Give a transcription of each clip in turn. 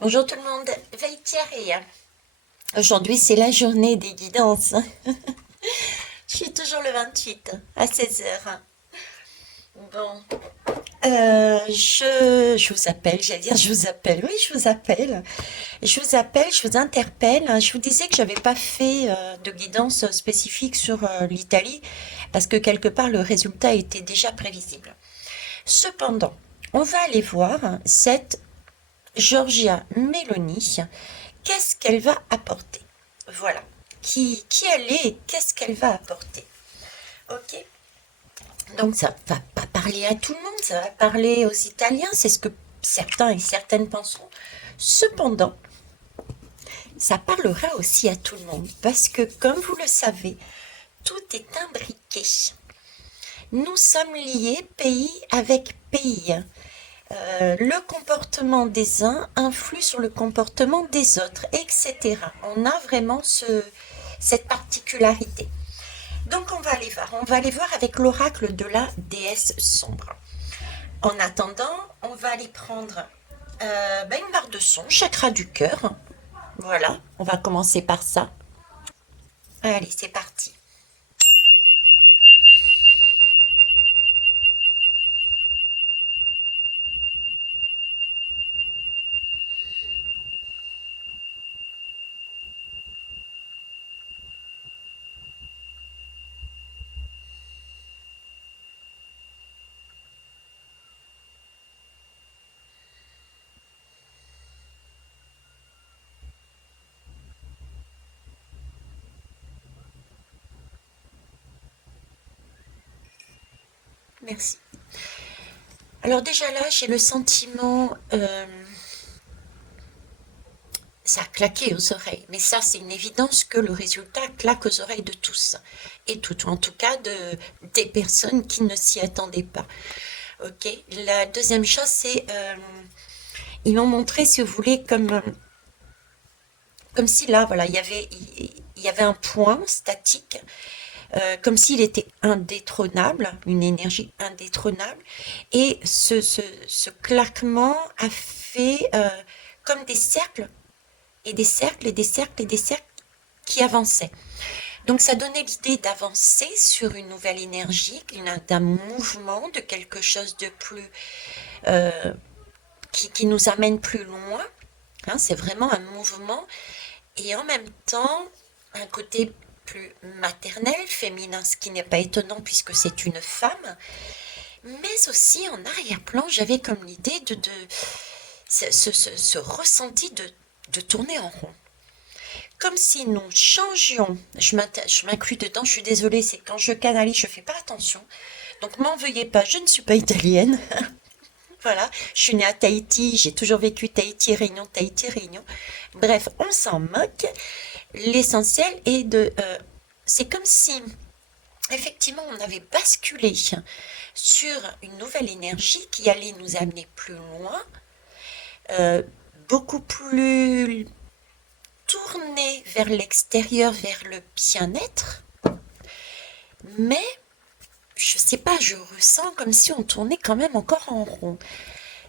Bonjour tout le monde, Thierry. Aujourd'hui, c'est la journée des guidances. Je suis toujours le 28 à 16 heures. Bon, je vous appelle, j'allais dire je vous appelle. Oui, je vous appelle. Je vous interpelle. Je vous disais que j'avais pas fait de guidance spécifique sur l'Italie parce que quelque part le résultat était déjà prévisible. Cependant, on va aller voir cette Giorgia Meloni. Qu'est-ce qu'elle va apporter? Voilà. Qui elle est et qu'est-ce qu'elle va apporter? Ok. Donc ça va pas parler à tout le monde, ça va parler aux Italiens, c'est ce que certains et certaines penseront. Cependant, ça parlera aussi à tout le monde parce que, comme vous le savez, tout est imbriqué. Nous sommes liés pays avec pays. Le comportement des uns influe sur le comportement des autres, etc. On a vraiment cette particularité. Donc on va aller voir. On va aller voir avec l'oracle de la déesse sombre. En attendant, on va aller prendre une barre de son, chakra du cœur. Voilà, on va commencer par ça. Allez, c'est parti. Merci. Alors déjà là, j'ai le sentiment, ça a claqué aux oreilles, mais ça c'est une évidence que le résultat claque aux oreilles de tous et toutes, en tout cas des personnes qui ne s'y attendaient pas. Ok. La deuxième chose, c'est ils m'ont montré, si vous voulez, comme si là, voilà, il y avait un point statique, comme s'il était indétrônable, une énergie indétrônable, et ce claquement a fait comme des cercles, et des cercles, et des cercles, et des cercles qui avançaient. Donc ça donnait l'idée d'avancer sur une nouvelle énergie, d'un mouvement, de quelque chose de plus euh, qui nous amène plus loin. Hein, c'est vraiment un mouvement et en même temps un côté plus maternel, féminin, ce qui n'est pas étonnant puisque c'est une femme, mais aussi en arrière-plan, j'avais comme l'idée de ce ressenti de tourner en rond. Comme si nous changions, je m'inclus dedans, je suis désolée, c'est quand je canalise, je fais pas attention, donc m'en veuillez pas, je ne suis pas italienne, voilà, je suis née à Tahiti, j'ai toujours vécu Tahiti, Réunion, Tahiti, Réunion. Bref, on s'en moque. L'essentiel est de... c'est comme si, effectivement, on avait basculé sur une nouvelle énergie qui allait nous amener plus loin, euh, beaucoup plus tournée vers l'extérieur, vers le bien-être. Mais, je sais pas, je ressens comme si on tournait quand même encore en rond.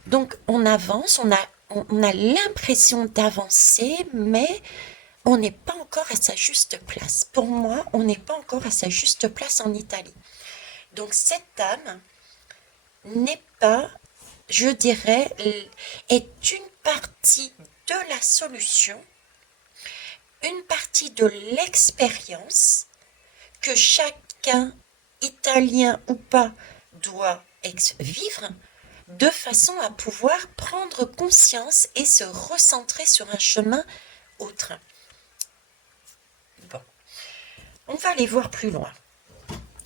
Donc on avance, on a l'impression d'avancer, mais on n'est pas encore à sa juste place. Pour moi, on n'est pas encore à sa juste place en Italie. Donc cette âme n'est pas, je dirais, est une partie de la solution, une partie de l'expérience que chacun, italien ou pas, doit vivre de façon à pouvoir prendre conscience et se recentrer sur un chemin autre. Bon, on va aller voir plus loin.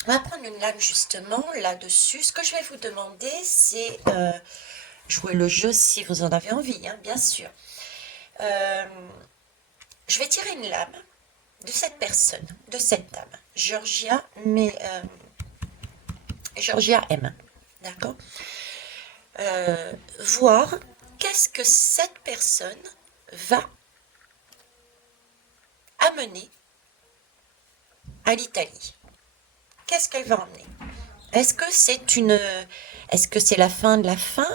On va prendre une lame justement là-dessus. Ce que je vais vous demander, c'est jouer le jeu si vous en avez envie, hein, bien sûr. Euh, je vais tirer une lame de cette personne, de cette dame, Georgia, mais Georgia M. D'accord. Voir qu'est-ce que cette personne va amener à l'Italie. Qu'est-ce qu'elle va emmener? Est-ce que est-ce que c'est la fin de la fin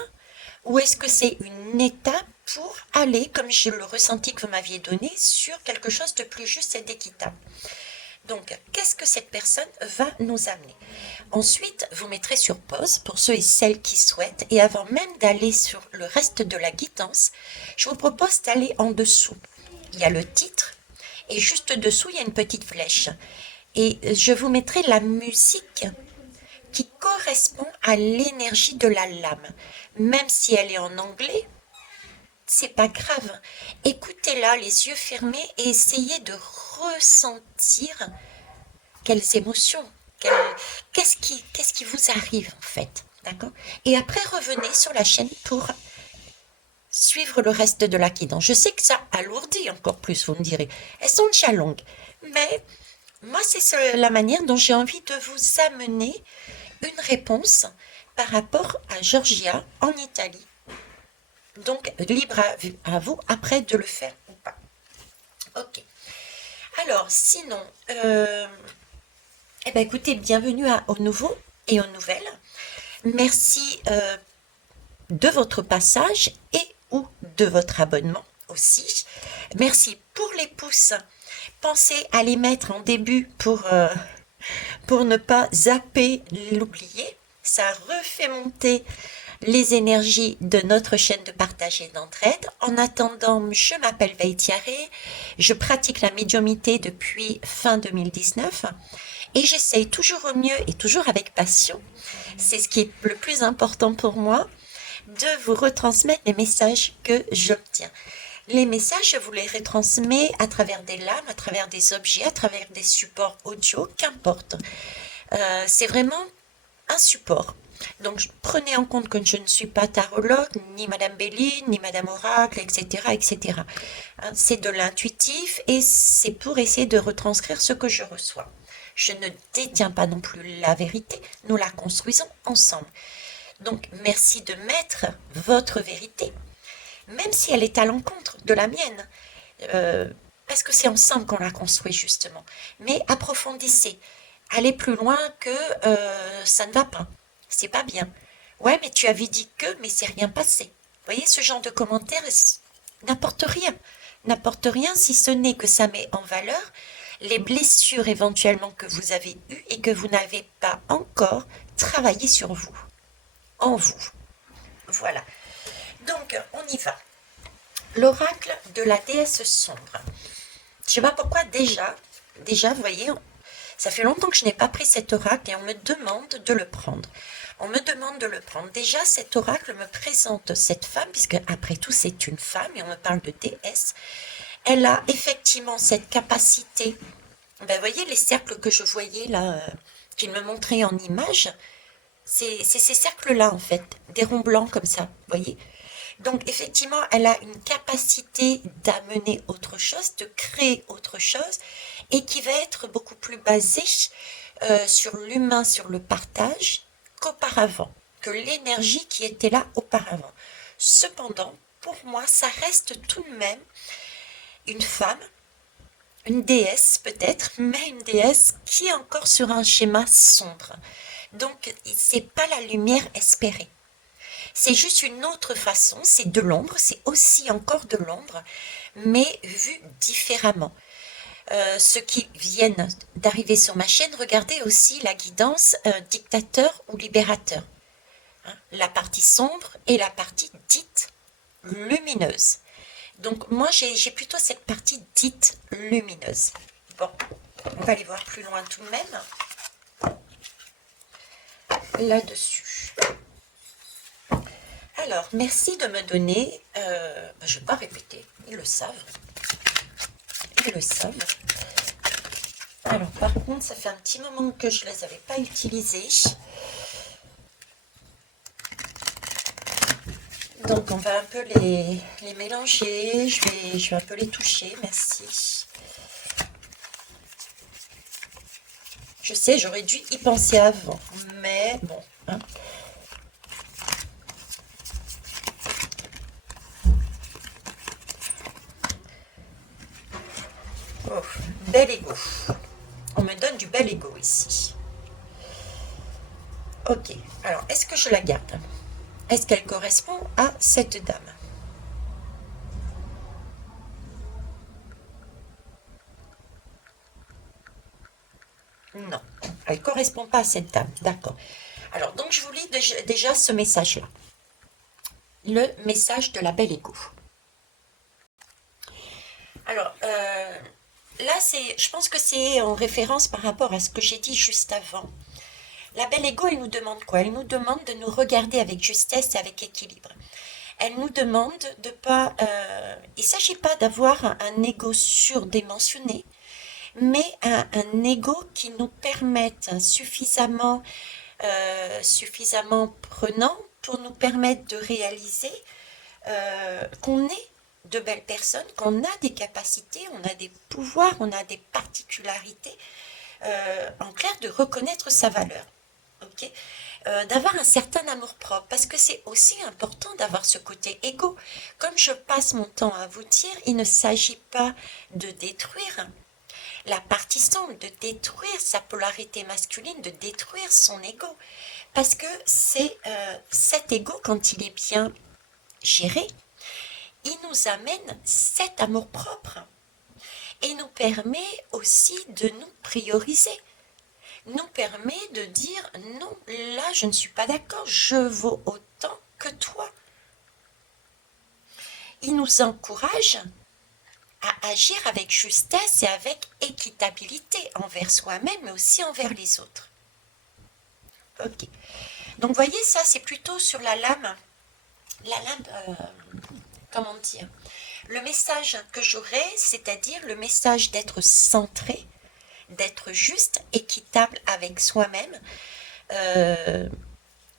ou est-ce que c'est une étape pour aller, comme j'ai le ressenti que vous m'aviez donné, sur quelque chose de plus juste et d'équitable. Donc, qu'est-ce que cette personne va nous amener? Ensuite, vous mettrez sur pause pour ceux et celles qui souhaitent. Et avant même d'aller sur le reste de la guidance, je vous propose d'aller en dessous. Il y a le titre et juste dessous, il y a une petite flèche. Et je vous mettrai la musique qui correspond à l'énergie de la lame. Même si elle est en anglais, c'est pas grave. Écoutez-la les yeux fermés et essayez de ressentir quelles émotions, qu'est-ce qui vous arrive en fait, d'accord? Et après revenez sur la chaîne pour suivre le reste de la guidance. Je sais que ça alourdit encore plus, vous me direz. Elles sont déjà longues, mais moi c'est la manière dont j'ai envie de vous amener une réponse par rapport à Georgia en Italie. Donc libre à vous après de le faire ou pas. Ok. Alors sinon, eh ben écoutez, bienvenue aux nouveaux et aux nouvelles. Merci de votre passage et ou de votre abonnement aussi. Merci pour les pouces. Pensez à les mettre en début pour ne pas zapper l'oublier. Ça refait monter les énergies de notre chaîne de partage et d'entraide. En attendant, je m'appelle Veitiaré, je pratique la médiumnité depuis fin 2019 et j'essaye toujours au mieux et toujours avec passion, c'est ce qui est le plus important pour moi, de vous retransmettre les messages que j'obtiens. Les messages, je vous les retransmets à travers des lames, à travers des objets, à travers des supports audio, qu'importe. C'est vraiment un support. Donc prenez en compte que je ne suis pas tarologue, ni Madame Béline, ni Madame Oracle, etc. etc. C'est de l'intuitif et c'est pour essayer de retranscrire ce que je reçois. Je ne détiens pas non plus la vérité, nous la construisons ensemble. Donc merci de mettre votre vérité, même si elle est à l'encontre de la mienne, parce que c'est ensemble qu'on la construit justement. Mais approfondissez, allez plus loin que ça ne va pas. C'est pas bien. Ouais, mais tu avais dit que, mais c'est rien passé. Vous voyez, ce genre de commentaires n'apporte rien. N'apporte rien si ce n'est que ça met en valeur les blessures éventuellement que vous avez eues et que vous n'avez pas encore travaillé sur vous. En vous. Voilà. Donc, on y va. L'oracle de la déesse sombre. Je ne sais pas pourquoi déjà, vous voyez, ça fait longtemps que je n'ai pas pris cet oracle et on me demande de le prendre. On me demande de le prendre. Déjà, cet oracle me présente cette femme, puisque après tout, c'est une femme et on me parle de déesse. Elle a effectivement cette capacité. Ben, vous voyez les cercles que je voyais là, qu'il me montrait en image, c'est ces cercles-là en fait, des ronds blancs comme ça, vous voyez. Donc effectivement, elle a une capacité d'amener autre chose, de créer autre chose, et qui va être beaucoup plus basée sur l'humain, sur le partage, qu'auparavant, que l'énergie qui était là auparavant. Cependant, pour moi, ça reste tout de même une femme, une déesse peut-être, mais une déesse qui est encore sur un schéma sombre. Donc, c'est pas la lumière espérée. C'est juste une autre façon, c'est de l'ombre, c'est aussi encore de l'ombre, mais vu différemment. Ceux qui viennent d'arriver sur ma chaîne, regardez aussi la guidance dictateur ou libérateur. Hein, la partie sombre et la partie dite lumineuse. Donc moi j'ai plutôt cette partie dite lumineuse. Bon, on va aller voir plus loin tout de même. Là-dessus. Alors, merci de me donner, je ne vais pas répéter, ils le savent. Ils le savent. Alors, par contre, ça fait un petit moment que je ne les avais pas utilisés. Donc, on va un peu les mélanger. Je vais un peu les toucher, merci. Je sais, j'aurais dû y penser avant, mais bon. Hein. Oh, bel ego. On me donne du bel ego ici. Ok, alors est-ce que je la garde? Est-ce qu'elle correspond à cette dame? Non, elle ne correspond pas à cette dame. D'accord. Alors, donc, je vous lis déjà ce message-là. Le message de la belle égo. Alors, là, je pense que c'est en référence par rapport à ce que j'ai dit juste avant. La belle égo, elle nous demande quoi? Elle nous demande de nous regarder avec justesse et avec équilibre. Elle nous demande de pas... il ne s'agit pas d'avoir un ego surdimensionné, mais un ego qui nous permette suffisamment prenant pour nous permettre de réaliser qu'on est de belles personnes, qu'on a des capacités, on a des pouvoirs, on a des particularités, en clair, de reconnaître sa valeur. Ok, d'avoir un certain amour-propre, parce que c'est aussi important d'avoir ce côté égo. Comme je passe mon temps à vous dire, il ne s'agit pas de détruire la partie sombre, de détruire sa polarité masculine, de détruire son ego. Parce que c'est cet ego, quand il est bien géré, il nous amène cet amour-propre et nous permet aussi de nous prioriser, nous permet de dire non, là je ne suis pas d'accord, je vaux autant que toi. Il nous encourage à agir avec justesse et avec équitabilité envers soi-même, mais aussi envers les autres. Ok. Donc, voyez, ça, c'est plutôt sur la lame. La lame, comment dire? Le message que j'aurais, c'est-à-dire le message d'être centré, d'être juste, équitable avec soi-même.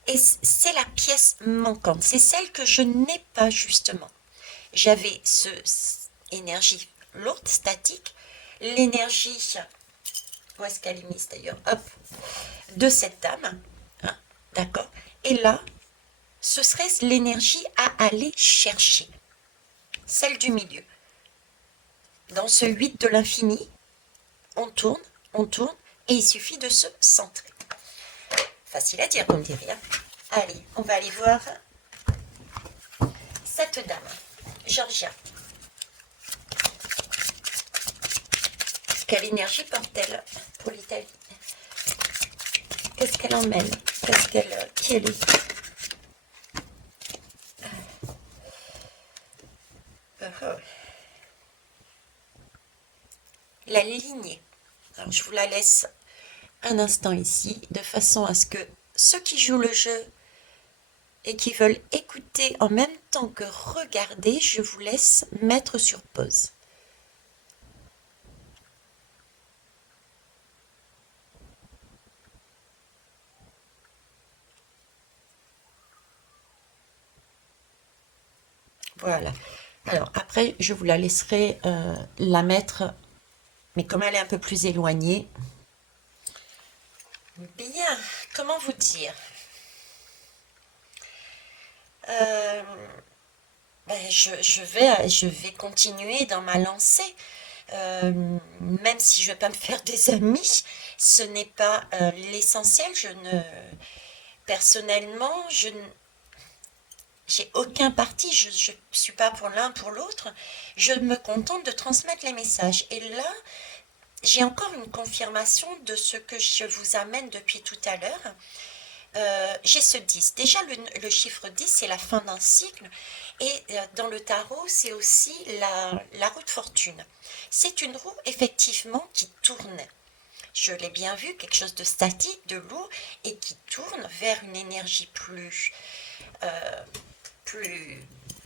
Et c'est la pièce manquante. C'est celle que je n'ai pas, justement. J'avais énergie lourde, statique, l'énergie, où est-ce qu'elle est mise d'ailleurs, hop, de cette dame, hein, d'accord. Et là, ce serait l'énergie à aller chercher, celle du milieu. Dans ce 8 de l'infini, on tourne, et il suffit de se centrer. Facile à dire, vous me direz. Hein. Allez, on va aller voir cette dame, Georgia. Quelle énergie porte-t-elle pour l'Italie? Qu'est-ce qu'elle emmène? Qui elle est? La lignée. Alors, je vous la laisse un instant ici, de façon à ce que ceux qui jouent le jeu et qui veulent écouter en même temps que regarder, je vous laisse mettre sur pause. Voilà. Alors après, je vous la laisserai la mettre, mais comme elle est un peu plus éloignée. Bien, comment vous dire? Euh, je vais continuer dans ma lancée. Même si je ne vais pas me faire des amis, ce n'est pas l'essentiel. Personnellement, j'ai aucun parti. Je ne suis pas pour l'un pour l'autre. Je me contente de transmettre les messages. Et là, j'ai encore une confirmation de ce que je vous amène depuis tout à l'heure. J'ai ce 10. Déjà, le chiffre 10, c'est la fin d'un cycle. Et dans le tarot, c'est aussi la roue de fortune. C'est une roue, effectivement, qui tourne. Je l'ai bien vu, quelque chose de statique, de lourd, et qui tourne vers une énergie plus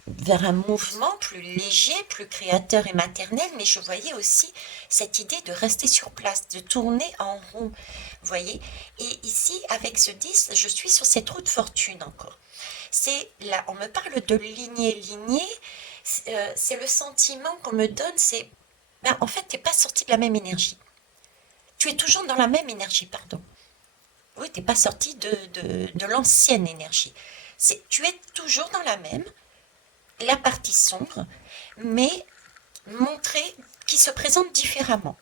vers un mouvement plus léger, plus créateur et maternel, mais je voyais aussi cette idée de rester sur place, de tourner en rond, vous voyez. Et ici, avec ce 10, je suis sur cette roue de fortune encore. C'est là, on me parle de lignée, c'est le sentiment qu'on me donne, c'est, ben, en fait, tu n'es pas sorti de la même énergie. Tu es toujours dans la même énergie, pardon. Oui, tu n'es pas sorti de l'ancienne énergie. Tu es toujours dans la partie sombre, mais montrée, qui se présente différemment.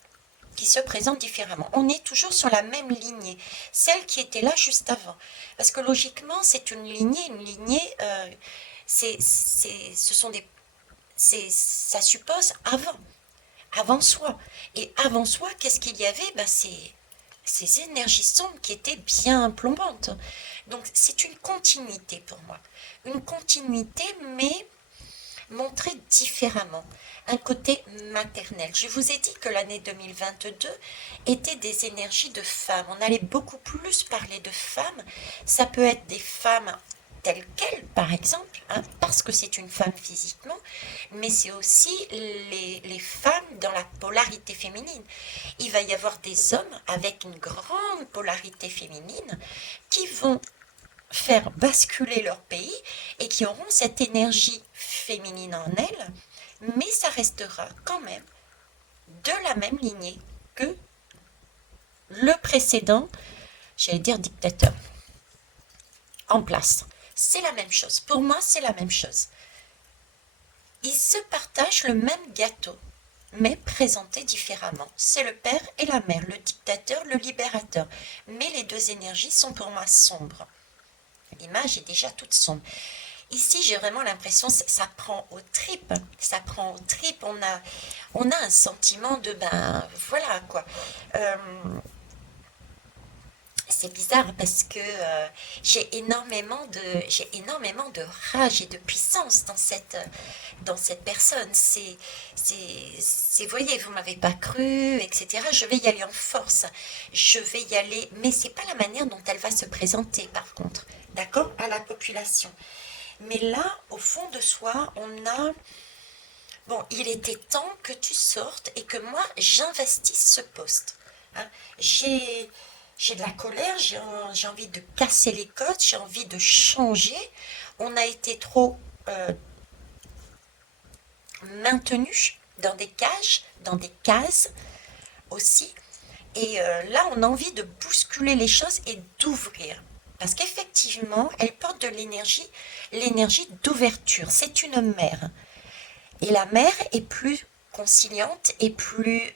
On est toujours sur la même lignée, celle qui était là juste avant. Parce que logiquement, c'est une lignée, ce sont ça suppose avant soi. Et avant soi, qu'est-ce qu'il y avait? Ben, ces énergies sombres qui étaient bien plombantes. Donc c'est une continuité pour moi. Une continuité, mais montrée différemment. Un côté maternel. Je vous ai dit que l'année 2022 était des énergies de femmes. On allait beaucoup plus parler de femmes. Ça peut être des femmes telles quelles, par exemple, hein, parce que c'est une femme physiquement, mais c'est aussi les femmes dans la polarité féminine. Il va y avoir des hommes avec une grande polarité féminine qui vont faire basculer leur pays et qui auront cette énergie féminine en elles, mais ça restera quand même de la même lignée que le précédent, j'allais dire dictateur, en place. C'est la même chose. Pour moi, c'est la même chose. Ils se partagent le même gâteau, mais présentés différemment. C'est le père et la mère, le dictateur, le libérateur. Mais les deux énergies sont pour moi sombres. L'image est déjà toute sombre. Ici, j'ai vraiment l'impression que ça prend aux tripes. Ça prend aux tripes. On a un sentiment de, ben, voilà, quoi. Euh, c'est bizarre parce que j'ai énormément de rage et de puissance dans cette personne. Voyez, vous m'avez pas cru, etc. Je vais y aller en force. Je vais y aller, mais c'est pas la manière dont elle va se présenter, par contre, d'accord, à la population. Mais là, au fond de soi, on a, bon, il était temps que tu sortes et que moi, j'investisse ce poste. Hein. J'ai de la colère, j'ai envie de casser les codes, j'ai envie de changer. On a été trop maintenu dans des cages, dans des cases aussi. Et là, on a envie de bousculer les choses et d'ouvrir. Parce qu'effectivement, elle porte de l'énergie d'ouverture. C'est une mère. Et la mère est plus conciliante et plus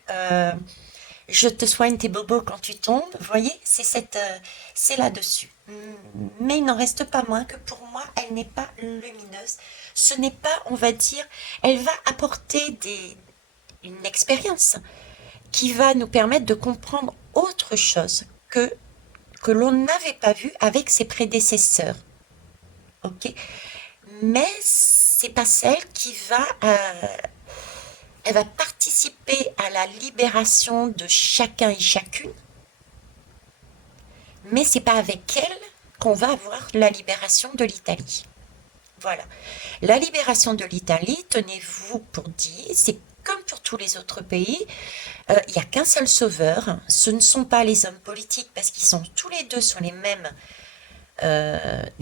je te soigne tes bobos quand tu tombes. Vous voyez, c'est là-dessus. Mais il n'en reste pas moins que pour moi, elle n'est pas lumineuse. Ce n'est pas, on va dire, elle va apporter une expérience qui va nous permettre de comprendre autre chose que l'on n'avait pas vu avec ses prédécesseurs. Ok, mais c'est pas celle qui va elle va participer à la libération de chacun et chacune, mais c'est pas avec elle qu'on va avoir la libération de l'Italie. Voilà. La libération de l'Italie, tenez-vous pour dit, c'est comme pour tous les autres pays, il n'y a qu'un seul sauveur. Ce ne sont pas les hommes politiques parce qu'ils sont tous les deux sur les mêmes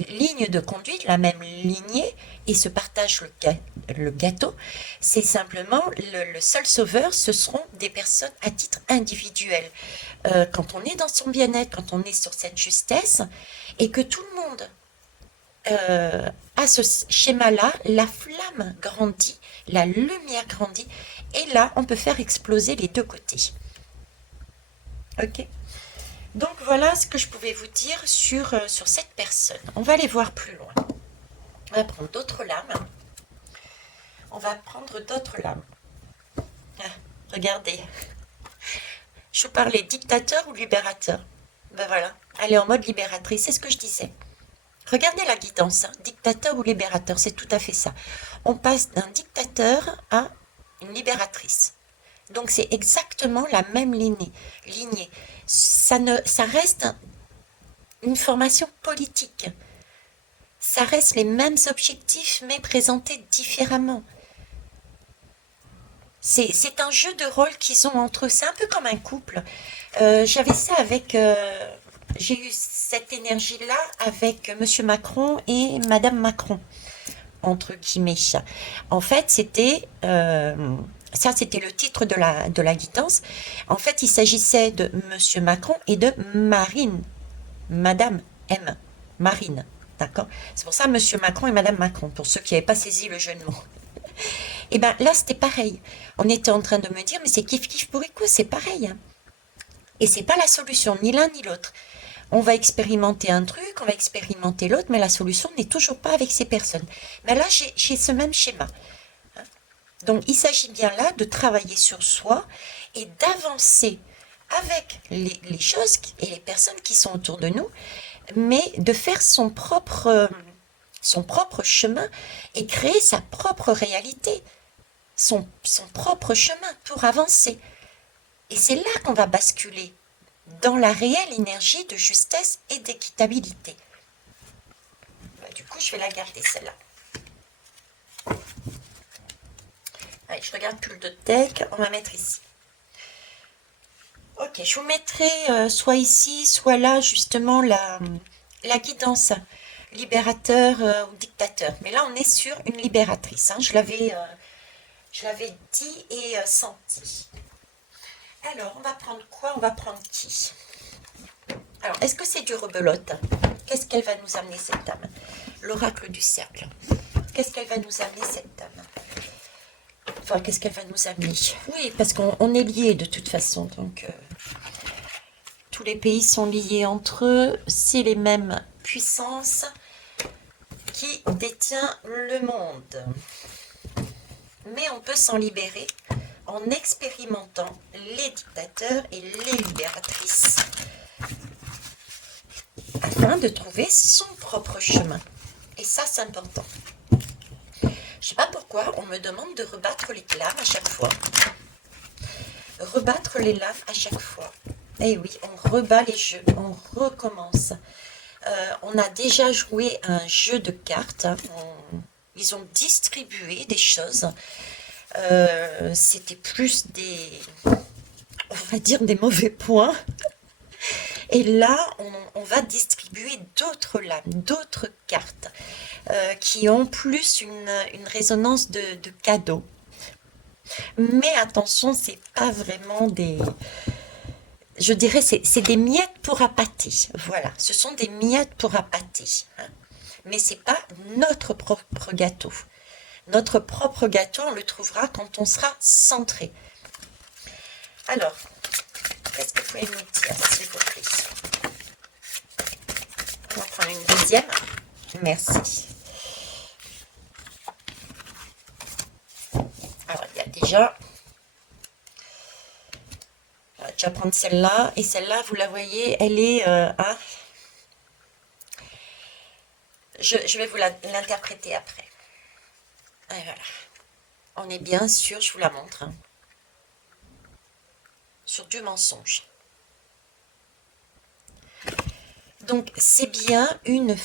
ligne de conduite, la même lignée, et se partagent le gâteau. C'est simplement le seul sauveur, ce seront des personnes à titre individuel. Quand on est dans son bien-être, quand on est sur cette justesse, et que tout le monde a ce schéma-là, la flamme grandit, la lumière grandit, et là, on peut faire exploser les deux côtés. Ok? Donc voilà ce que je pouvais vous dire sur cette personne. On va aller voir plus loin. On va prendre d'autres lames. On va prendre d'autres lames. Ah, regardez. Je vous parlais dictateur ou libérateur. Ben voilà, elle est en mode libératrice, c'est ce que je disais. Regardez la guidance, hein. Dictateur ou libérateur, c'est tout à fait ça. On passe d'un dictateur à une libératrice. Donc c'est exactement la même lignée. Ça reste une formation politique. Ça reste les mêmes objectifs, mais présentés différemment. C'est un jeu de rôle qu'ils ont entre eux. C'est un peu comme un couple. J'avais ça avec... j'ai eu cette énergie-là avec Monsieur Macron et Madame Macron, entre guillemets. En fait, ça, c'était le titre de la guidance. En fait, il s'agissait de Monsieur Macron et de Marine, Madame M, Marine. D'accord? C'est pour ça Monsieur Macron et Madame Macron, pour ceux qui n'avaient pas saisi le jeu de mots. Et bien là, c'était pareil. On était en train de me dire, mais c'est kiff kiff pour écho, c'est pareil. Hein. Et c'est pas la solution, ni l'un ni l'autre. On va expérimenter un truc, on va expérimenter l'autre, mais la solution n'est toujours pas avec ces personnes. Mais là, j'ai ce même schéma. Donc, il s'agit bien là de travailler sur soi et d'avancer avec les choses et les personnes qui sont autour de nous, mais de faire son propre chemin et créer sa propre réalité, son propre chemin pour avancer. Et c'est là qu'on va basculer dans la réelle énergie de justesse et d'équitabilité. Du coup, je vais la garder celle-là. Allez, je regarde plus le deck, on va mettre ici. Ok, je vous mettrai soit ici, soit là, justement, la guidance libérateur ou dictateur. Mais là, on est sur une libératrice. Hein. Je l'avais dit et senti. Alors, on va prendre quoi? On va prendre qui? Alors, est-ce que c'est du rebelote? Qu'est-ce qu'elle va nous amener, cette dame? L'oracle du cercle. Qu'est-ce qu'elle va nous amener, cette dame? Enfin, qu'est-ce qu'elle va nous amener? Oui, parce qu'on est liés de toute façon. Donc, tous les pays sont liés entre eux. C'est les mêmes puissances qui détient le monde. Mais on peut s'en libérer en expérimentant les dictateurs et les libératrices afin de trouver son propre chemin. Et ça, c'est important. Je ne sais pas pourquoi on me demande de rebattre les lames à chaque fois. Rebattre les lames à chaque fois. Eh oui, on rebat les jeux, on recommence. On a déjà joué un jeu de cartes. Ils ont distribué des choses. C'était plus on va dire des mauvais points. Et là, on va distribuer d'autres lames, d'autres cartes qui ont plus une résonance de cadeaux. Mais attention, c'est pas vraiment je dirais, c'est des miettes pour appâter. Voilà, ce sont des miettes pour appâter. Hein. Mais c'est pas notre propre gâteau. Notre propre gâteau, on le trouvera quand on sera centré. Alors, qu'est-ce que vous pouvez nous dire, s'il vous plaît? On va prendre une deuxième. Merci. Alors, il y a déjà... Je vais prendre celle-là. Et celle-là, vous la voyez, elle est à... Je vais vous l'interpréter après. Et voilà. On est bien sûr, je vous la montre, hein, sur du mensonge. Donc, c'est bien une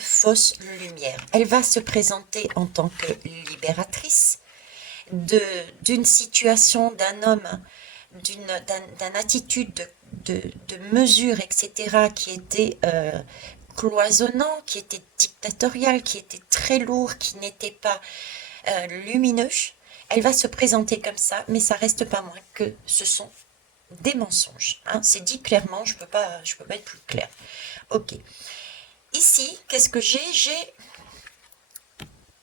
fausse lumière. Elle va se présenter en tant que libératrice d'une situation, d'un homme, d'une attitude de mesure, etc., qui était cloisonnant, qui était dictatorial, qui était très lourd, qui n'était pas lumineux. Elle va se présenter comme ça, mais ça reste pas moins que ce sont des mensonges. Hein. C'est dit clairement, je peux pas être plus clair. Ok. Ici, qu'est-ce que j'ai?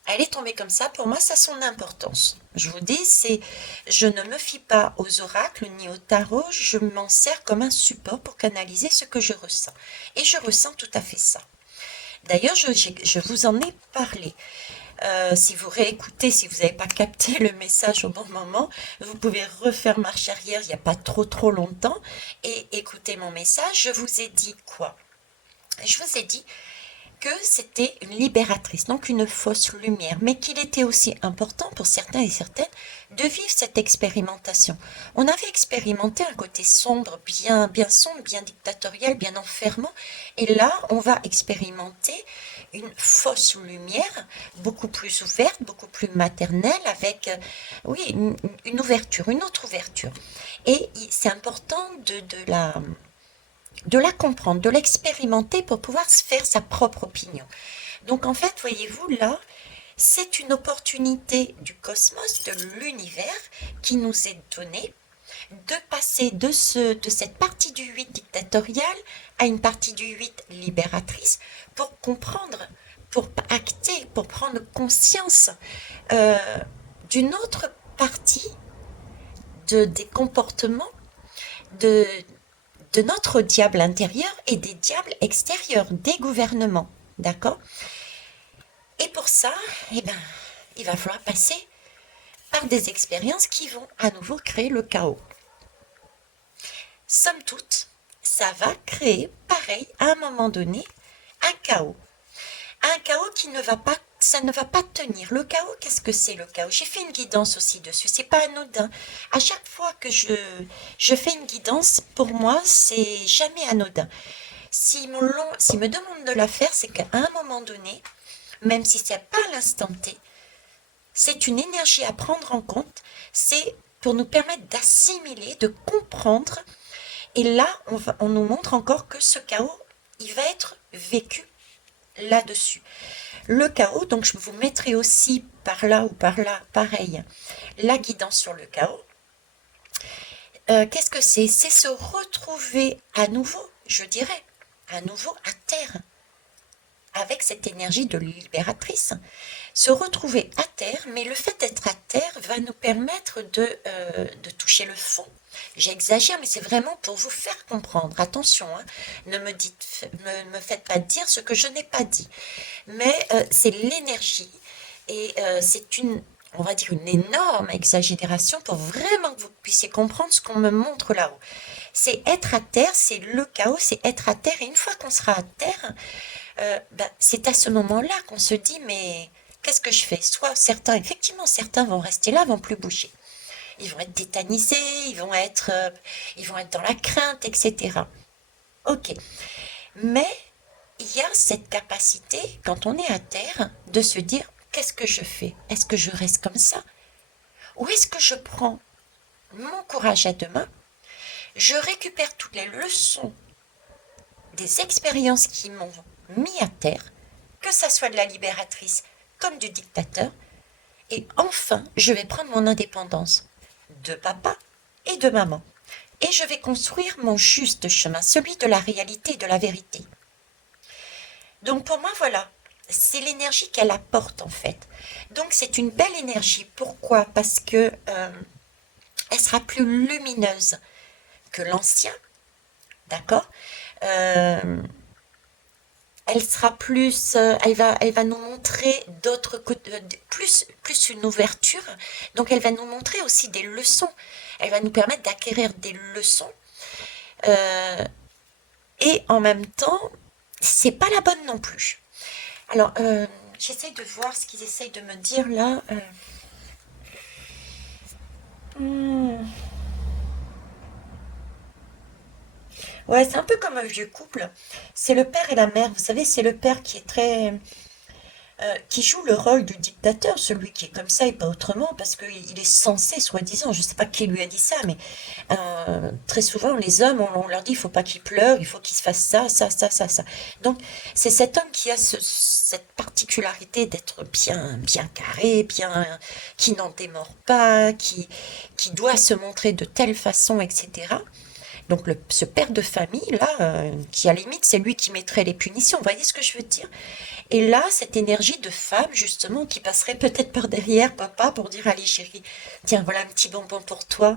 Elle est tombée comme ça. Pour moi, ça a son importance. Je vous dis, je ne me fie pas aux oracles ni au tarot. Je m'en sers comme un support pour canaliser ce que je ressens. Et je ressens tout à fait ça. D'ailleurs, je vous en ai parlé. Si vous réécoutez, si vous n'avez pas capté le message au bon moment, vous pouvez refaire marche arrière il n'y a pas trop longtemps et écouter mon message. Je vous ai dit quoi? Je vous ai dit que c'était une libératrice, donc une fausse lumière, mais qu'il était aussi important pour certains et certaines de vivre cette expérimentation. On avait expérimenté un côté sombre, bien sombre, bien dictatorial, bien enfermant, et là, on va expérimenter une fausse lumière, beaucoup plus ouverte, beaucoup plus maternelle, avec, oui, une ouverture, une autre ouverture. Et c'est important de la comprendre, de l'expérimenter pour pouvoir se faire sa propre opinion. Donc en fait, voyez-vous, là, c'est une opportunité du cosmos, de l'univers, qui nous est donnée de passer de cette partie du 8 dictatorial à une partie du 8 libératrice pour comprendre, pour acter, pour prendre conscience d'une autre partie des comportements de notre diable intérieur et des diables extérieurs, des gouvernements, d'accord? Et pour ça, eh ben, il va falloir passer par des expériences qui vont à nouveau créer le chaos. somme toute, ça va créer, pareil, à un moment donné, un chaos. Un chaos qui ne va pas, ça ne va pas tenir. Le chaos, qu'est-ce que c'est le chaos? J'ai fait une guidance aussi dessus, c'est pas anodin. À chaque fois que je fais une guidance, pour moi, c'est jamais anodin. S'ils me demandent de la faire, c'est qu'à un moment donné, même si c'est pas à l'instant T, c'est une énergie à prendre en compte, c'est pour nous permettre d'assimiler, de comprendre. Et là, on nous montre encore que ce chaos, il va être vécu là-dessus. Le chaos, donc je vous mettrai aussi par là ou par là, pareil, la guidance sur le chaos. Qu'est-ce que c'est? C'est se retrouver à nouveau, je dirais, à nouveau à terre, avec cette énergie de libératrice. Se retrouver à terre, mais le fait d'être à terre va nous permettre de toucher le fond. J'exagère, mais c'est vraiment pour vous faire comprendre. Attention, hein, ne me faites pas dire ce que je n'ai pas dit. Mais c'est l'énergie et c'est on va dire une énorme exagération pour vraiment que vous puissiez comprendre ce qu'on me montre là-haut. C'est être à terre, c'est le chaos, c'est être à terre. Et une fois qu'on sera à terre, c'est à ce moment-là qu'on se dit, mais qu'est-ce que je fais? Soit effectivement, certains vont rester là, vont plus bouger. Ils vont être tétanisés, ils vont être dans la crainte, etc. Ok. Mais il y a cette capacité, quand on est à terre, de se dire, qu'est-ce que je fais? Est-ce que je reste comme ça? Ou est-ce que je prends mon courage à deux mains, je récupère toutes les leçons des expériences qui m'ont mis à terre, que ça soit de la libératrice comme du dictateur, et enfin, je vais prendre mon indépendance de papa et de maman. Et je vais construire mon juste chemin, celui de la réalité et de la vérité. Donc pour moi, voilà, c'est l'énergie qu'elle apporte en fait. Donc c'est une belle énergie. Pourquoi? Parce que elle sera plus lumineuse que l'ancien, d'accord? Euh, Elle sera plus, elle va nous montrer d'autres côtés, plus une ouverture. Donc elle va nous montrer aussi des leçons. Elle va nous permettre d'acquérir des leçons. Euh, et en même temps, c'est pas la bonne non plus. Alors, j'essaye de voir ce qu'ils essayent de me dire là. Hmm. Ouais, c'est un peu comme un vieux couple. C'est le père et la mère. Vous savez, c'est le père qui est qui joue le rôle du dictateur, celui qui est comme ça et pas autrement, parce qu'il est censé, soi-disant, je sais pas qui lui a dit ça, mais très souvent, les hommes, on leur dit, il faut pas qu'ils pleurent, il faut qu'ils se fassent ça, ça, ça, ça, ça. Donc, c'est cet homme qui a cette particularité d'être bien, bien carré, bien, qui n'en démord pas, qui doit se montrer de telle façon, etc. Donc ce père de famille là, qui à la limite c'est lui qui mettrait les punitions, vous voyez ce que je veux dire? Et là, cette énergie de femme justement qui passerait peut-être par derrière papa pour dire allez chérie, tiens voilà un petit bonbon pour toi,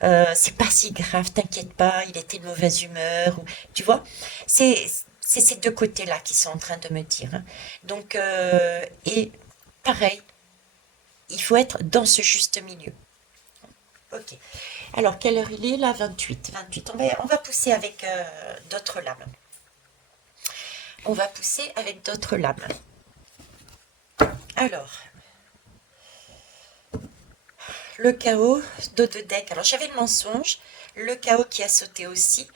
c'est pas si grave, t'inquiète pas, il était de mauvaise humeur, tu vois? C'est c'est ces deux côtés-là qui sont en train de me dire, hein. Donc et pareil, il faut être dans ce juste milieu. Ok. Alors, quelle heure il est là? 28. 28. On va pousser avec d'autres lames. On va pousser avec d'autres lames. Alors, le chaos, dos de deck. Alors, j'avais le mensonge, le chaos qui a sauté aussi.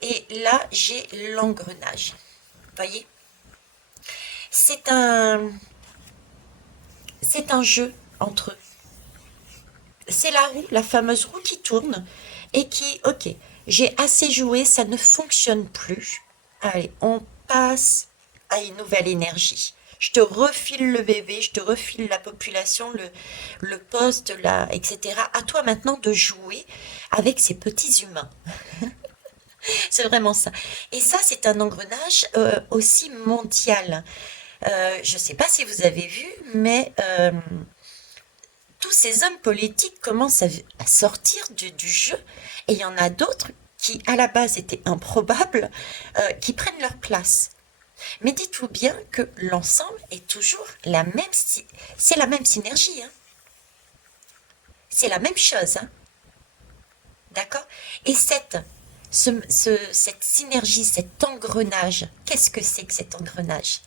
Et là, j'ai l'engrenage. Vous voyez? C'est un, c'est un jeu entre eux. C'est la roue, la fameuse roue qui tourne et qui, ok, j'ai assez joué, ça ne fonctionne plus. Allez, on passe à une nouvelle énergie. Je te refile le bébé, je te refile la population, le poste, etc. À toi maintenant de jouer avec ces petits humains. C'est vraiment ça. Et ça, c'est un engrenage aussi mondial. Je ne sais pas si vous avez vu, mais tous ces hommes politiques commencent à sortir du jeu et il y en a d'autres qui, à la base, étaient improbables, qui prennent leur place. Mais dites-vous bien que l'ensemble est toujours la même, c'est la même synergie, hein. C'est la même chose, hein. D'accord? Et cette Cette synergie, cet engrenage, qu'est-ce que c'est que cet engrenage?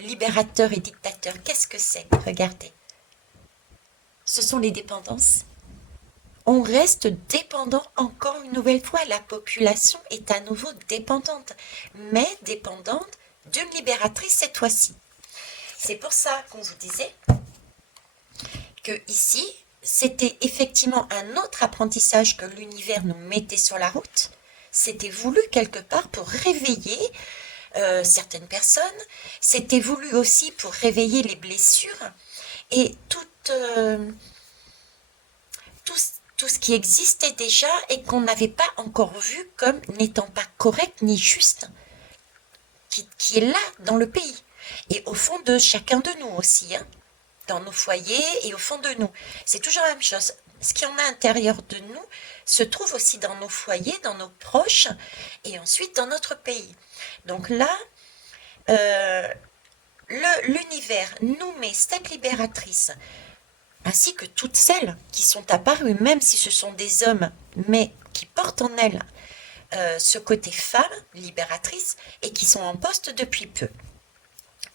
Libérateur et dictateur, qu'est-ce que c'est? Regardez, ce sont les dépendances. On reste dépendant encore une nouvelle fois. La population est à nouveau dépendante, mais dépendante d'une libératrice cette fois-ci. C'est pour ça qu'on vous disait que ici, c'était effectivement un autre apprentissage que l'univers nous mettait sur la route. C'était voulu quelque part pour réveiller certaines personnes. C'était voulu aussi pour réveiller les blessures et tout, tout ce qui existait déjà et qu'on n'avait pas encore vu comme n'étant pas correct ni juste, qui est là dans le pays. Et au fond de chacun de nous aussi, hein, dans nos foyers et au fond de nous. C'est toujours la même chose. Ce qui en est à l'intérieur de nous se trouve aussi dans nos foyers, dans nos proches et ensuite dans notre pays. Donc là, l'univers nous met cette libératrice ainsi que toutes celles qui sont apparues, même si ce sont des hommes, mais qui portent en elles ce côté femme, libératrice, et qui sont en poste depuis peu.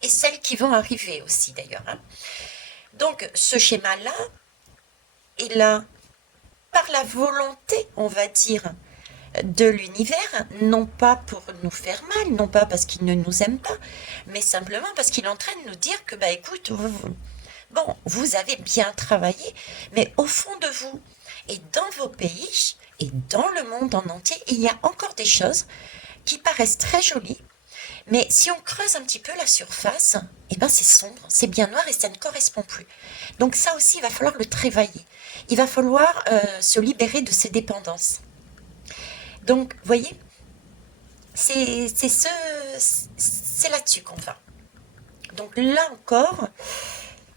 Et celles qui vont arriver aussi d'ailleurs. Hein. Donc ce schéma-là est là par la volonté, on va dire, de l'univers, non pas pour nous faire mal, non pas parce qu'il ne nous aime pas, mais simplement parce qu'il est en train de nous dire que, bah écoute, bon, vous avez bien travaillé, mais au fond de vous et dans vos pays et dans le monde en entier, il y a encore des choses qui paraissent très jolies, mais si on creuse un petit peu la surface, eh ben c'est sombre, c'est bien noir et ça ne correspond plus. Donc ça aussi, il va falloir le travailler. Il va falloir se libérer de ces dépendances. Donc, vous voyez, c'est là-dessus qu'on va. Donc là encore,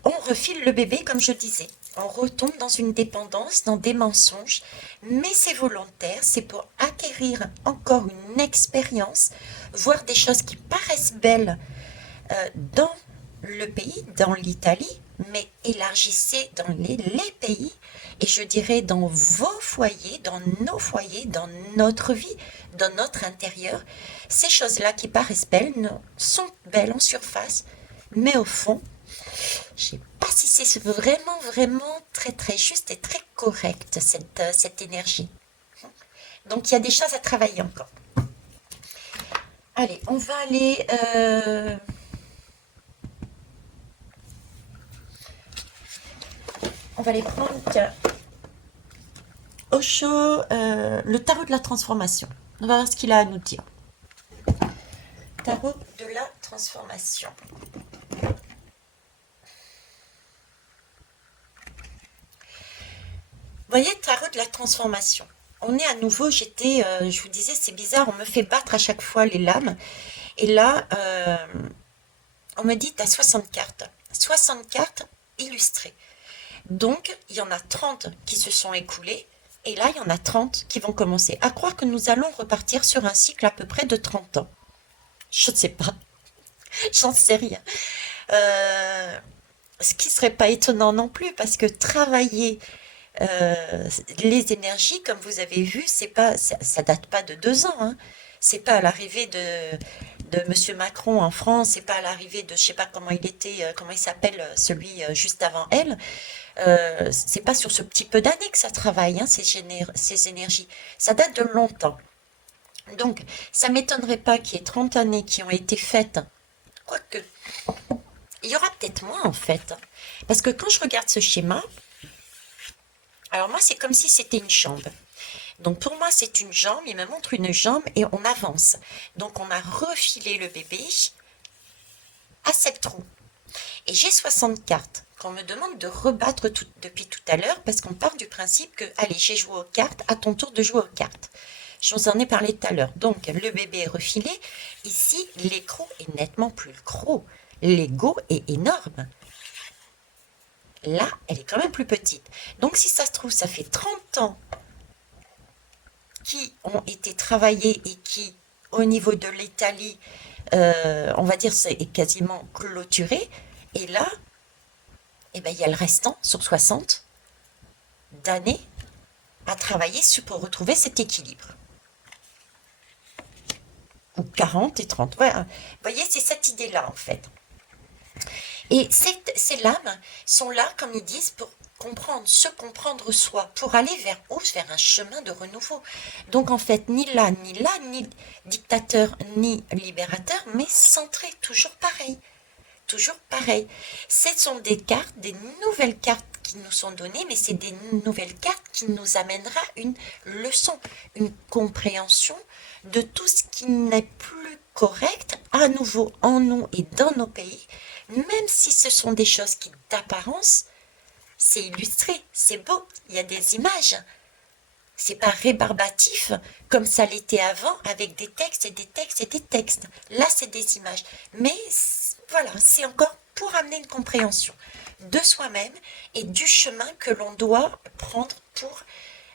on refile le bébé, comme je disais. On retombe dans une dépendance, dans des mensonges, mais c'est volontaire, c'est pour acquérir encore une expérience, voir des choses qui paraissent belles dans le pays, dans l'Italie, mais élargissez dans les pays, et je dirais dans vos foyers, dans nos foyers, dans notre vie, dans notre intérieur. Ces choses-là qui paraissent belles sont belles en surface, mais au fond, je ne sais pas si c'est vraiment, vraiment très, très juste et très correct, cette énergie. Donc, il y a des choses à travailler encore. Allez, on va aller... on va aller prendre Osho, le tarot de la transformation. On va voir ce qu'il a à nous dire. Tarot de la transformation. Vous voyez, tarot de la transformation. On est à nouveau, je vous disais, c'est bizarre, on me fait battre à chaque fois les lames. Et là, on me dit, tu as 60 cartes. 60 cartes illustrées. Donc, il y en a 30 qui se sont écoulées. Et là, il y en a 30 qui vont commencer. À croire que nous allons repartir sur un cycle à peu près de 30 ans. Je ne sais pas. J'en sais rien. Ce qui serait pas étonnant non plus, parce que travailler les énergies, comme vous avez vu, c'est pas, ça date pas de 2 ans. Hein. C'est pas à l'arrivée de Monsieur Macron en France, c'est pas à l'arrivée de, je sais pas comment il était, comment il s'appelle, celui juste avant elle. C'est pas sur ce petit peu d'années que ça travaille, hein, ces énergies. Ça date de longtemps. Donc, ça m'étonnerait pas qu'il y ait 30 années qui ont été faites. Quoique, il y aura peut-être moins en fait. Hein. Parce que quand je regarde ce schéma, alors moi c'est comme si c'était une jambe. Donc pour moi c'est une jambe, il me montre une jambe et on avance. Donc on a refilé le bébé à cette roue. Et j'ai 60 cartes qu'on me demande de rebattre depuis tout à l'heure parce qu'on part du principe que, allez, j'ai joué aux cartes, à ton tour de jouer aux cartes. Je vous en ai parlé tout à l'heure. Donc, le bébé est refilé. Ici, l'écrou est nettement plus gros. L'ego est énorme. Là, elle est quand même plus petite. Donc, si ça se trouve, ça fait 30 ans qui ont été travaillés et qui, au niveau de l'Italie, on va dire, c'est quasiment clôturé. Et là, eh ben, il y a le restant sur 60 d'années à travailler pour retrouver cet équilibre. ou 40 et 30. Voilà. Vous voyez, c'est cette idée-là, en fait. Et ces lames sont là, comme ils disent, pour comprendre, se comprendre soi, pour aller vers où? Vers un chemin de renouveau. Donc en fait, ni là, ni dictateur, ni libérateur, mais centré, toujours pareil. Toujours pareil. Ce sont des cartes, des nouvelles cartes qui nous sont données, mais c'est des nouvelles cartes qui nous amènera une leçon, une compréhension de tout ce qui n'est plus correct à nouveau en nous et dans nos pays, même si ce sont des choses qui d'apparence, c'est illustré, c'est beau, il y a des images. C'est pas rébarbatif comme ça l'était avant avec des textes et des textes et des textes. Là, c'est des images. Mais voilà, c'est encore pour amener une compréhension de soi-même et du chemin que l'on doit prendre pour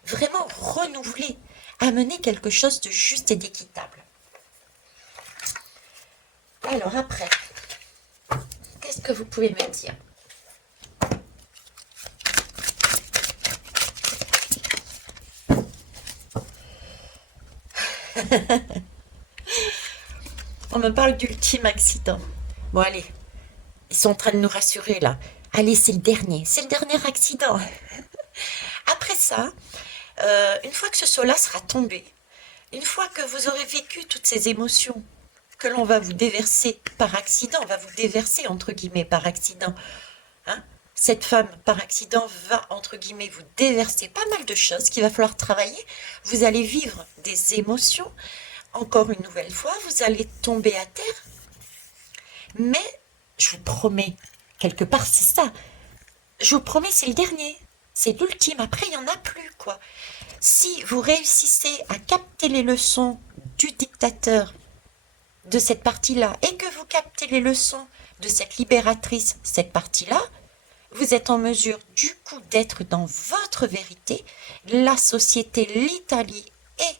vraiment renouveler, amener quelque chose de juste et d'équitable. Alors après, qu'est-ce que vous pouvez me dire? On me parle d'ultime accident. Bon allez, ils sont en train de nous rassurer là. Allez, c'est le dernier accident. Après ça, une fois que ce sol-là sera tombé, une fois que vous aurez vécu toutes ces émotions que l'on va vous déverser par accident, on va vous déverser entre guillemets par accident, hein, cette femme par accident va entre guillemets vous déverser pas mal de choses qu'il va falloir travailler. Vous allez vivre des émotions. Encore une nouvelle fois, vous allez tomber à terre. Mais je vous promets, quelque part c'est ça. Je vous promets, c'est le dernier. C'est l'ultime. Après, il n'y en a plus, quoi. Si vous réussissez à capter les leçons du dictateur de cette partie-là et que vous captez les leçons de cette libératrice, cette partie-là, vous êtes en mesure du coup d'être dans votre vérité. La société, l'Italie et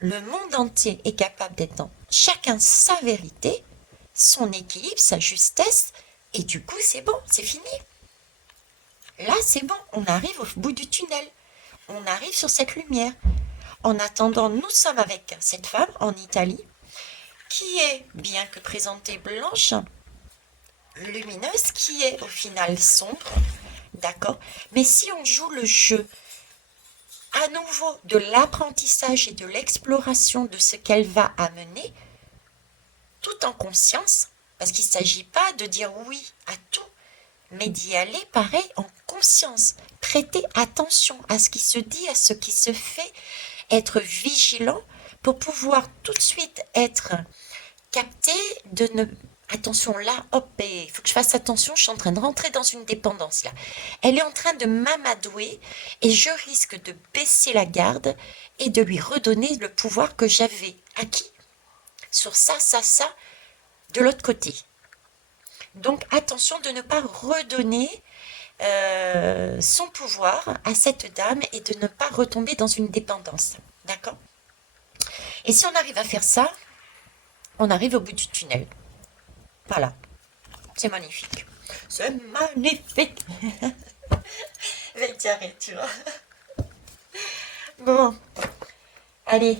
le monde entier est capable d'être dans chacun sa vérité, son équilibre, sa justesse, et du coup c'est bon, c'est fini. Là c'est bon, on arrive au bout du tunnel, on arrive sur cette lumière. En attendant, nous sommes avec cette femme en Italie, qui est, bien que présentée blanche, lumineuse, qui est au final sombre, d'accord? Mais si on joue le jeu à nouveau de l'apprentissage et de l'exploration de ce qu'elle va amener, tout en conscience, parce qu'il ne s'agit pas de dire oui à tout, mais d'y aller pareil en conscience, prêter attention à ce qui se dit, à ce qui se fait, être vigilant pour pouvoir tout de suite être capté de ne... Attention là, hop, il faut que je fasse attention, je suis en train de rentrer dans une dépendance là. Elle est en train de m'amadouer et je risque de baisser la garde et de lui redonner le pouvoir que j'avais acquis sur ça, de l'autre côté. Donc attention de ne pas redonner son pouvoir à cette dame et de ne pas retomber dans une dépendance. D'accord? Et si on arrive à faire ça, on arrive au bout du tunnel. Voilà. C'est magnifique. C'est magnifique. Arrête, tu vois. Bon. Allez.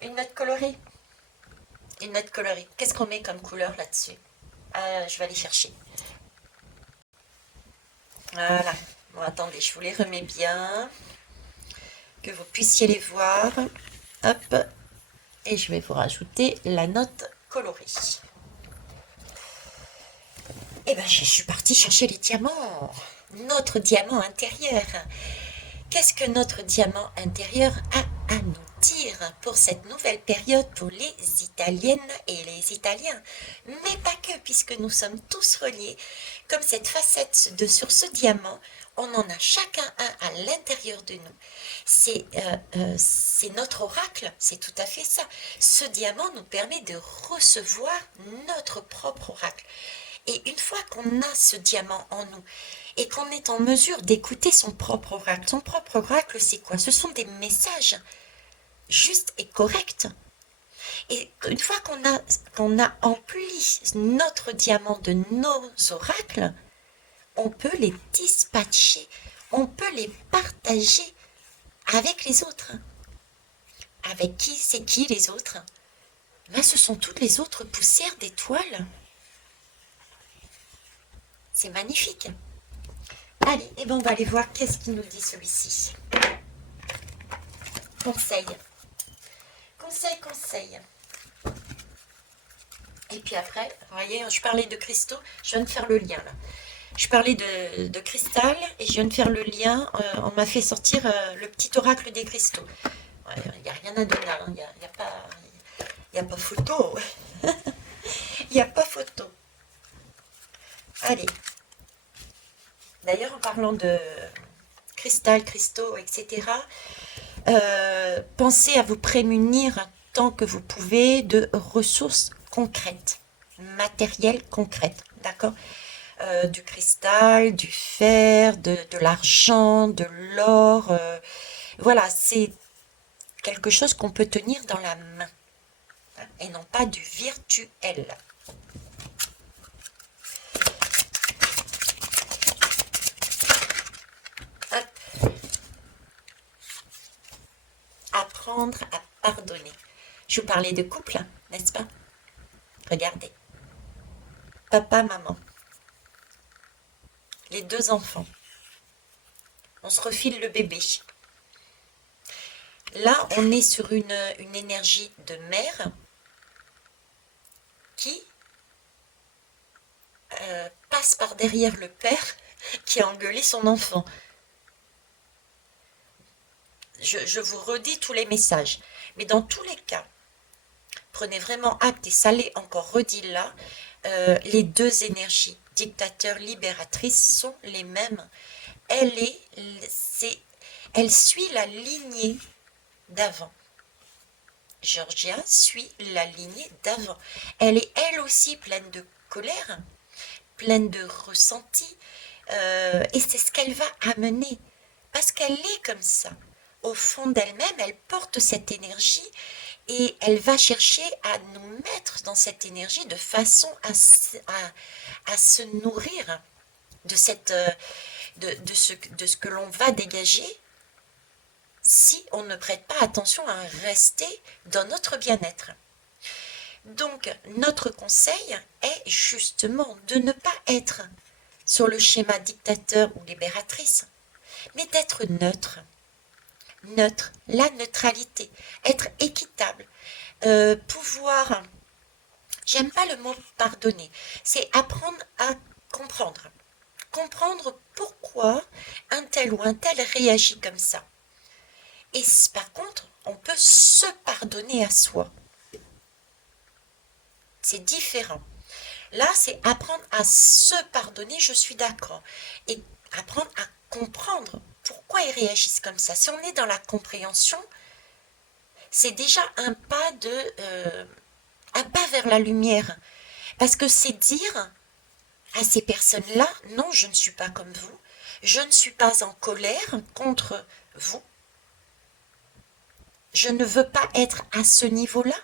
Une note colorée. Une note colorée. Qu'est-ce qu'on met comme couleur là-dessus? Je vais aller chercher. Voilà. Bon, attendez, je vous les remets bien. Que vous puissiez les voir. Hop. Et je vais vous rajouter la note colorée. Eh bien, je suis partie chercher les diamants. Notre diamant intérieur. Qu'est-ce que notre diamant intérieur a à nous dire pour cette nouvelle période pour les Italiennes et les Italiens? Mais pas que, puisque nous sommes tous reliés. Comme cette facette sur ce diamant, on en a chacun un à l'intérieur de nous. C'est notre oracle, c'est tout à fait ça. Ce diamant nous permet de recevoir notre propre oracle. Et une fois qu'on a ce diamant en nous et qu'on est en mesure d'écouter son propre oracle, c'est quoi? Ce sont des messages justes et corrects. Et une fois qu'on a empli notre diamant de nos oracles, on peut les dispatcher, on peut les partager avec les autres. Avec qui? C'est qui les autres? Là, ce sont toutes les autres poussières d'étoiles. C'est magnifique. Allez, et ben on va aller voir qu'est-ce qu'il nous dit celui-ci. Conseil. Conseil, conseil. Et puis après, vous voyez, je parlais de cristaux, je viens de faire le lien là. Je parlais de cristal et je viens de faire le lien. On m'a fait sortir le petit oracle des cristaux. Il n'y a rien à donner, hein. Il y a pas photo. Il n'y a pas photo. Allez. D'ailleurs, en parlant de cristal, cristaux, etc., pensez à vous prémunir tant que vous pouvez de ressources concrètes, matérielles concrètes, d'accord? Du cristal, du fer, de l'argent, de l'or. Voilà, c'est quelque chose qu'on peut tenir dans la main, hein, et non pas du virtuel. Hop. Apprendre à pardonner. Je vous parlais de couple, hein, n'est-ce pas? Regardez. Papa, maman. Les deux enfants. On se refile le bébé. Là, on est sur une énergie de mère qui passe par derrière le père qui a engueulé son enfant. Je vous redis tous les messages. Mais dans tous les cas, prenez vraiment acte, et ça l'est encore redit là, les deux énergies, dictateur, libératrice, sont les mêmes. Elle suit la lignée d'avant. Georgia suit la lignée d'avant. Elle est elle aussi pleine de colère, pleine de ressenti, et c'est ce qu'elle va amener, parce qu'elle est comme ça. Au fond d'elle-même, elle porte cette énergie et elle va chercher à nous mettre dans cette énergie de façon à se nourrir de, de ce que l'on va dégager si on ne prête pas attention à rester dans notre bien-être. Donc, notre conseil est justement de ne pas être sur le schéma dictateur ou libératrice, mais d'être neutre. Neutre, la neutralité, être équitable, pouvoir, j'aime pas le mot pardonner, c'est apprendre à comprendre. Comprendre pourquoi un tel ou un tel réagit comme ça. Et par contre, on peut se pardonner à soi. C'est différent. Là, c'est apprendre à se pardonner, je suis d'accord. Et apprendre à comprendre pourquoi ils réagissent comme ça. Si on est dans la compréhension, c'est déjà un pas vers la lumière. Parce que c'est dire à ces personnes-là, non, je ne suis pas comme vous, je ne suis pas en colère contre vous, je ne veux pas être à ce niveau-là,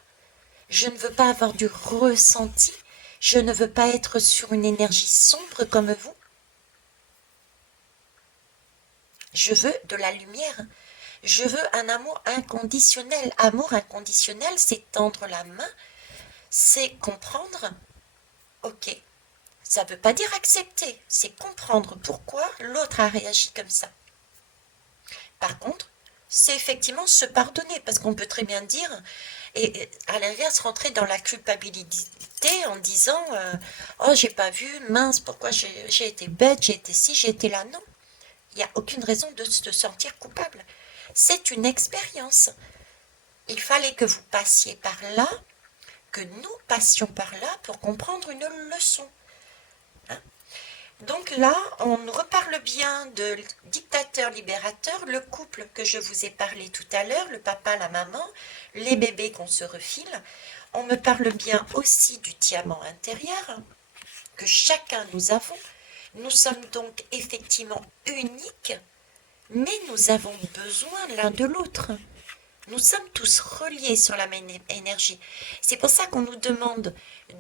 je ne veux pas avoir du ressenti, je ne veux pas être sur une énergie sombre comme vous. Je veux de la lumière. Je veux un amour inconditionnel. Amour inconditionnel, c'est tendre la main, c'est comprendre. Ok, ça ne veut pas dire accepter, c'est comprendre pourquoi l'autre a réagi comme ça. Par contre, c'est effectivement se pardonner, parce qu'on peut très bien dire, et à l'inverse, rentrer dans la culpabilité en disant oh, j'ai pas vu, mince, pourquoi j'ai été bête, j'ai été ci, j'ai été là. Non, il n'y a aucune raison de se sentir coupable. C'est une expérience. Il fallait que vous passiez par là, que nous passions par là pour comprendre une leçon. Hein? Donc là, on reparle bien de dictateur-libérateur, le couple que je vous ai parlé tout à l'heure, le papa, la maman, les bébés qu'on se refile. On me parle bien aussi du diamant intérieur que chacun nous avons. Nous sommes donc effectivement uniques, mais nous avons besoin l'un de l'autre. Nous sommes tous reliés sur la même énergie. C'est pour ça qu'on nous demande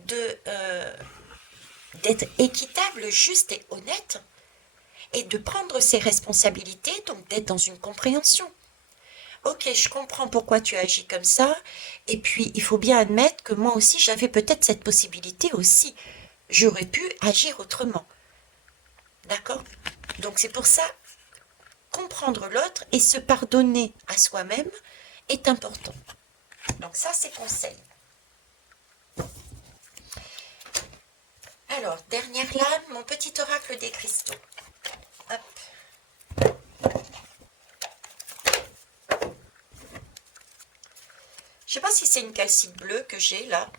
d'être équitable, juste et honnête, et de prendre ses responsabilités, donc d'être dans une compréhension. Ok, je comprends pourquoi tu agis comme ça. Et puis, il faut bien admettre que moi aussi, j'avais peut-être cette possibilité aussi. J'aurais pu agir autrement. D'accord? Donc, c'est pour ça, comprendre l'autre et se pardonner à soi-même est important. Donc, ça, c'est conseil. Alors, dernière lame, mon petit oracle des cristaux. Hop. Je sais pas si c'est une calcite bleue que j'ai là.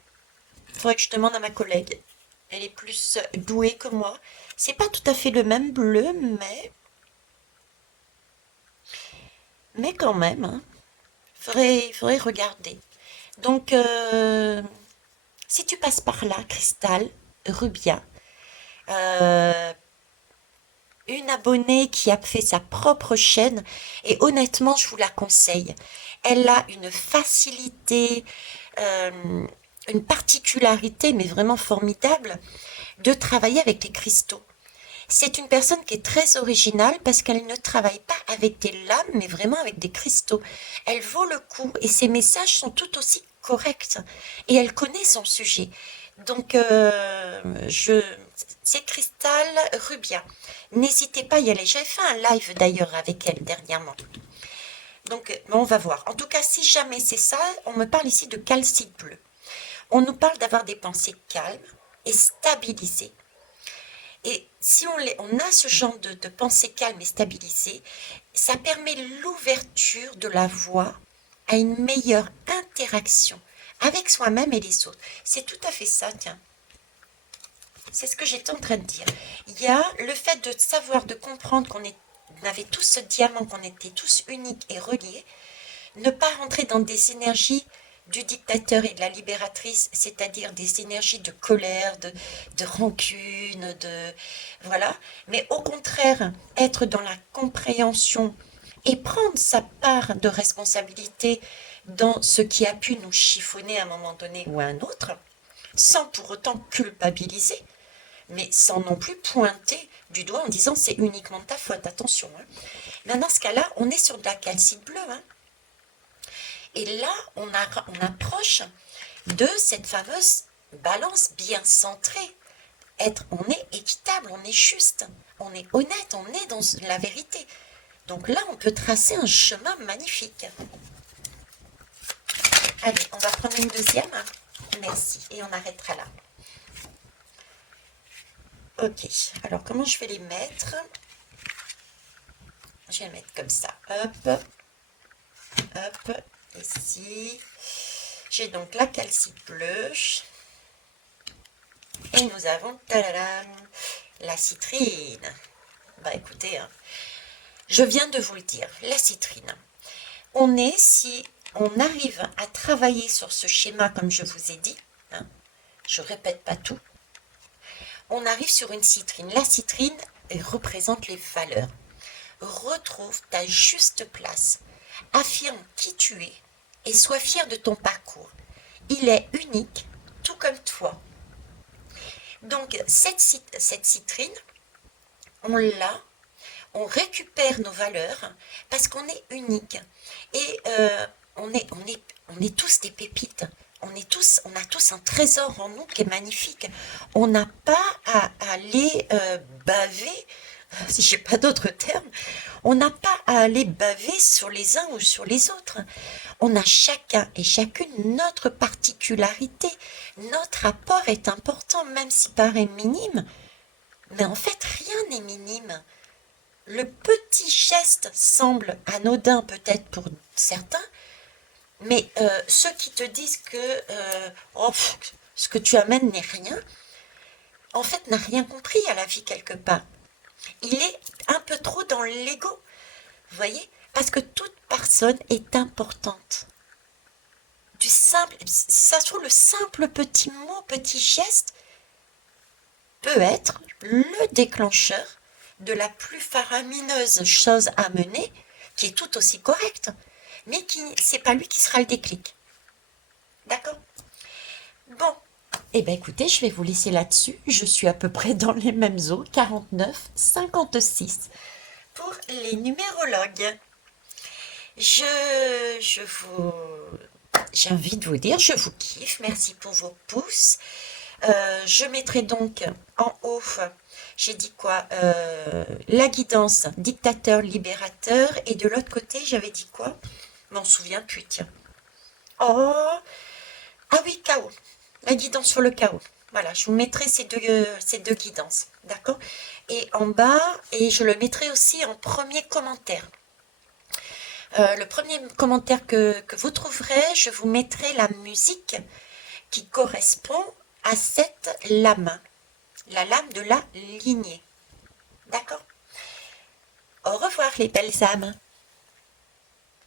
Il faudrait que je demande à ma collègue. Elle est plus douée que moi. C'est pas tout à fait le même bleu, mais quand même, hein. Il faudrait regarder. Donc, si tu passes par là, Cristal, Rubia, euh, une abonnée qui a fait sa propre chaîne, et honnêtement, je vous la conseille. Elle a une facilité, euh, une particularité, mais vraiment formidable, de travailler avec les cristaux. C'est une personne qui est très originale parce qu'elle ne travaille pas avec des lames, mais vraiment avec des cristaux. Elle vaut le coup et ses messages sont tout aussi corrects. Et elle connaît son sujet. Donc, c'est Cristal Rubia. N'hésitez pas à y aller. J'avais fait un live d'ailleurs avec elle dernièrement. Donc, on va voir. En tout cas, si jamais c'est ça, on me parle ici de calcite bleu. On nous parle d'avoir des pensées calmes et stabilisées. Et si on a ce genre de pensée calme et stabilisée, ça permet l'ouverture de la voix à une meilleure interaction avec soi-même et les autres. C'est tout à fait ça, tiens. C'est ce que j'étais en train de dire. Il y a le fait de savoir, de comprendre on avait tous ce diamant, qu'on était tous uniques et reliés, ne pas rentrer dans des énergies du dictateur et de la libératrice, c'est-à-dire des énergies de colère, de rancune, voilà, mais au contraire, être dans la compréhension et prendre sa part de responsabilité dans ce qui a pu nous chiffonner à un moment donné ou à un autre, sans pour autant culpabiliser, mais sans non plus pointer du doigt en disant c'est uniquement de ta faute, attention. Hein. Mais dans ce cas-là, on est sur de la calcite bleue. Hein. Et là, on approche de cette fameuse balance bien centrée. On est équitable, on est juste, on est honnête, on est dans la vérité. Donc là, on peut tracer un chemin magnifique. Allez, on va prendre une deuxième. Merci. Et on arrêtera là. Ok. Alors, comment je vais les mettre? Je vais les mettre comme ça. Hop. Hop. Ici. J'ai donc la calcite bleue. Et nous avons la citrine. Bah écoutez, hein, je viens de vous le dire, la citrine. Si on arrive à travailler sur ce schéma comme je vous ai dit, hein, je répète pas tout, on arrive sur une citrine. La citrine représente les valeurs. Retrouve ta juste place. Affirme qui tu es et sois fier de ton parcours. Il est unique, tout comme toi. Donc, cette citrine, on récupère nos valeurs parce qu'on est unique. Et on est tous des pépites. On a tous un trésor en nous qui est magnifique. On n'a pas à aller baver, si j'ai pas d'autres termes, on n'a pas à aller baver sur les uns ou sur les autres. On a chacun et chacune notre particularité. Notre apport est important, même s'il paraît minime. Mais en fait, rien n'est minime. Le petit geste semble anodin peut-être pour certains, mais ceux qui te disent que ce que tu amènes n'est rien, en fait, n'a rien compris à la vie quelque part. Il est un peu trop dans l'ego, vous voyez, parce que toute personne est importante. Si ça se trouve, le simple petit mot, petit geste, peut être le déclencheur de la plus faramineuse chose à mener, qui est tout aussi correcte, mais c'est pas lui qui sera le déclic. D'accord? Bon, eh bien écoutez, je vais vous laisser là-dessus. Je suis à peu près dans les mêmes eaux, 49, 56, pour les numérologues. Je vous... J'ai envie de vous dire, je vous kiffe. Merci pour vos pouces. Je mettrai donc en haut, j'ai dit quoi? La guidance, dictateur, libérateur. Et de l'autre côté, j'avais dit quoi? Je m'en souviens plus, tiens. Oh, ah oui, chaos. La guidance sur le chaos. Voilà, je vous mettrai ces deux guidances. D'accord? Et en bas, et je le mettrai aussi en premier commentaire. Le premier commentaire que vous trouverez, je vous mettrai la musique qui correspond à cette lame, la lame de la lignée. D'accord? Au revoir les belles âmes.